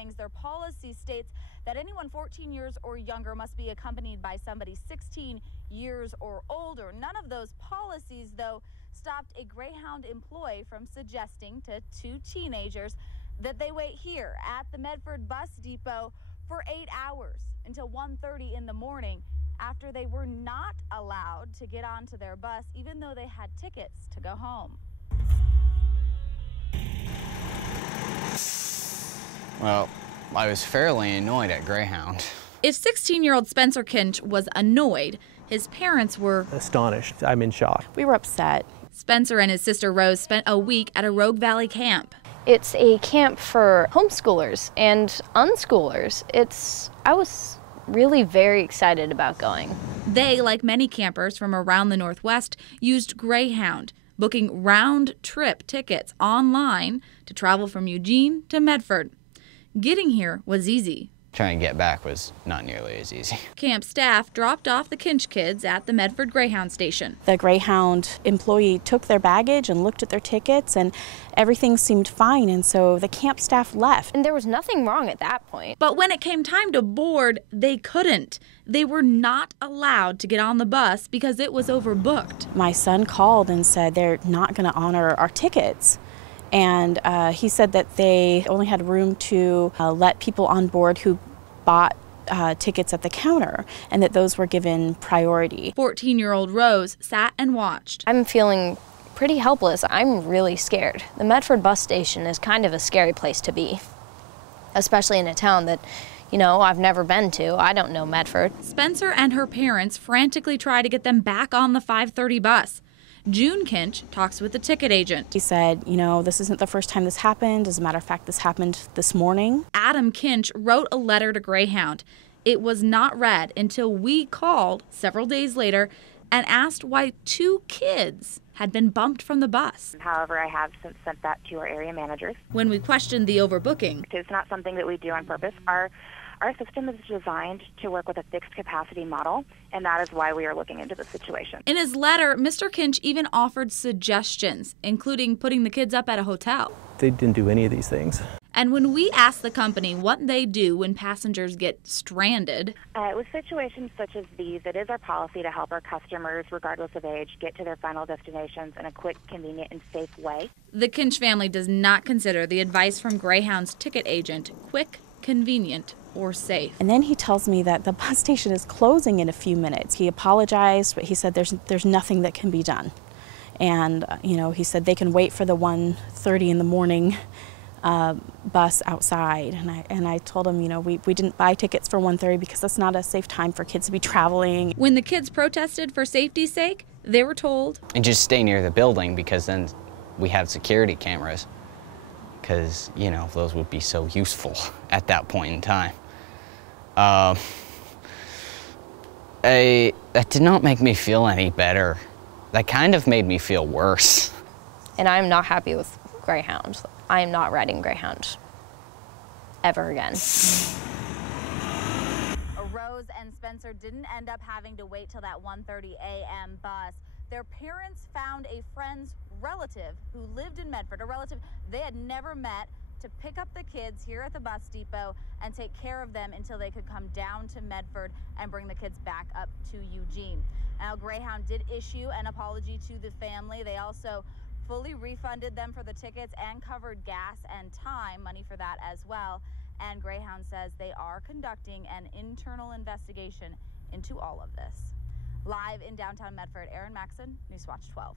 things. Their policy states that anyone 14 years or younger must be accompanied by somebody 16 years or older. None of those policies, though, stopped a Greyhound employee from suggesting to two teenagers that they wait here at the Medford bus depot for 8 hours until 1:30 in the morning after they were not allowed to get onto their bus, even though they had tickets to go home. Well, I was fairly annoyed at Greyhound. If 16-year-old Spencer Kinch was annoyed, his parents were astonished. I'm in shock. We were upset. Spencer and his sister Rose spent a week at a Rogue Valley camp. It's a camp for homeschoolers and unschoolers. I was really very excited about going. They, like many campers from around the Northwest, used Greyhound, booking round-trip tickets online to travel from Eugene to Medford. Getting here was easy. Trying to get back was not nearly as easy. Camp staff dropped off the Kinch kids at the Medford Greyhound station. The Greyhound employee took their baggage and looked at their tickets, and everything seemed fine, and so the camp staff left. And there was nothing wrong at that point. But when it came time to board, they couldn't. They were not allowed to get on the bus because it was overbooked. My son called and said they're not going to honor our tickets. And he said that they only had room to let people on board who bought tickets at the counter, and that those were given priority. 14-year-old Rose sat and watched. I'm feeling pretty helpless. I'm really scared. The Medford bus station is kind of a scary place to be, especially in a town that, I've never been to. I don't know Medford. Spencer and her parents frantically try to get them back on the 5:30 bus. June Kinch talks with the ticket agent. He said, this isn't the first time this happened. As a matter of fact, this happened this morning. Adam Kinch wrote a letter to Greyhound. It was not read until we called several days later and asked why two kids had been bumped from the bus. However, I have since sent that to our area managers. When we questioned the overbooking, It's not something that we do on purpose. Our system is designed to work with a fixed capacity model, and that is why we are looking into the situation. In his letter, Mr. Kinch even offered suggestions, including putting the kids up at a hotel. They didn't do any of these things. And when we asked the company what they do when passengers get stranded, With situations such as these, it is our policy to help our customers, regardless of age, get to their final destinations in a quick, convenient, and safe way. the Kinch family does not consider the advice from Greyhound's ticket agent quick, convenient, or safe. And then he tells me that the bus station is closing in a few minutes. He apologized, but he said there's nothing that can be done. And, he said they can wait for the 1:30 in the morning bus outside. And I told him, we didn't buy tickets for 1:30 because that's not a safe time for kids to be traveling. When the kids protested for safety's sake, they were told, And just stay near the building because then we have security cameras. Because, those would be so useful at that point in time. That did not make me feel any better. That kind of made me feel worse. And I'm not happy with Greyhound. I am not riding Greyhound ever again. Rose and Spencer didn't end up having to wait till that 1:30 a.m. bus. Their parents found a friend's relative who lived in Medford, a relative they had never met, to pick up the kids here at the bus depot and take care of them until they could come down to Medford and bring the kids back up to Eugene. Now, Greyhound did issue an apology to the family. They also fully refunded them for the tickets and covered gas and time, money for that as well. And Greyhound says they are conducting an internal investigation into all of this. Live in downtown Medford, Erin Maxon, Newswatch 12.